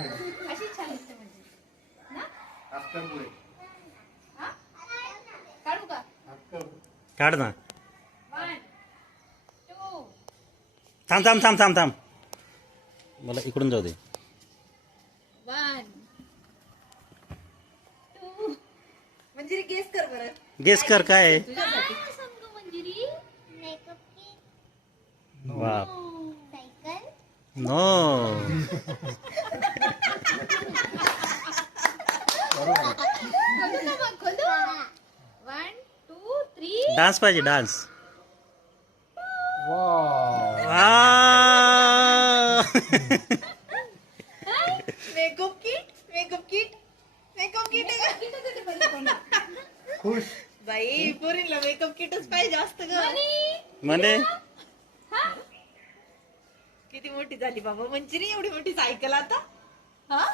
अशी छान दिसते म्हणजे ना. हा? काढू का? काढ ना. 1 2 थांब थांब थांब थांब थांब, मला इकडून जाऊ दे. 1 2 मंजिरी गेस कर बरं. गेस कर काय आहे? तुझ्यासाठी सांग मंजिरी. मेकअप किट, वा. Cycle, no. खोलू ना मग खोलू. 1 2 3 डान्स पाहिजे, dance. Makeup kit makeup kit makeup kit खुश. बाई पोरीला मेकअप किटच पाहिजे असतं ग. म्हणे किती मोठी झाली बाबा मंजिरी, एवढी मोठी सायकल आता. हा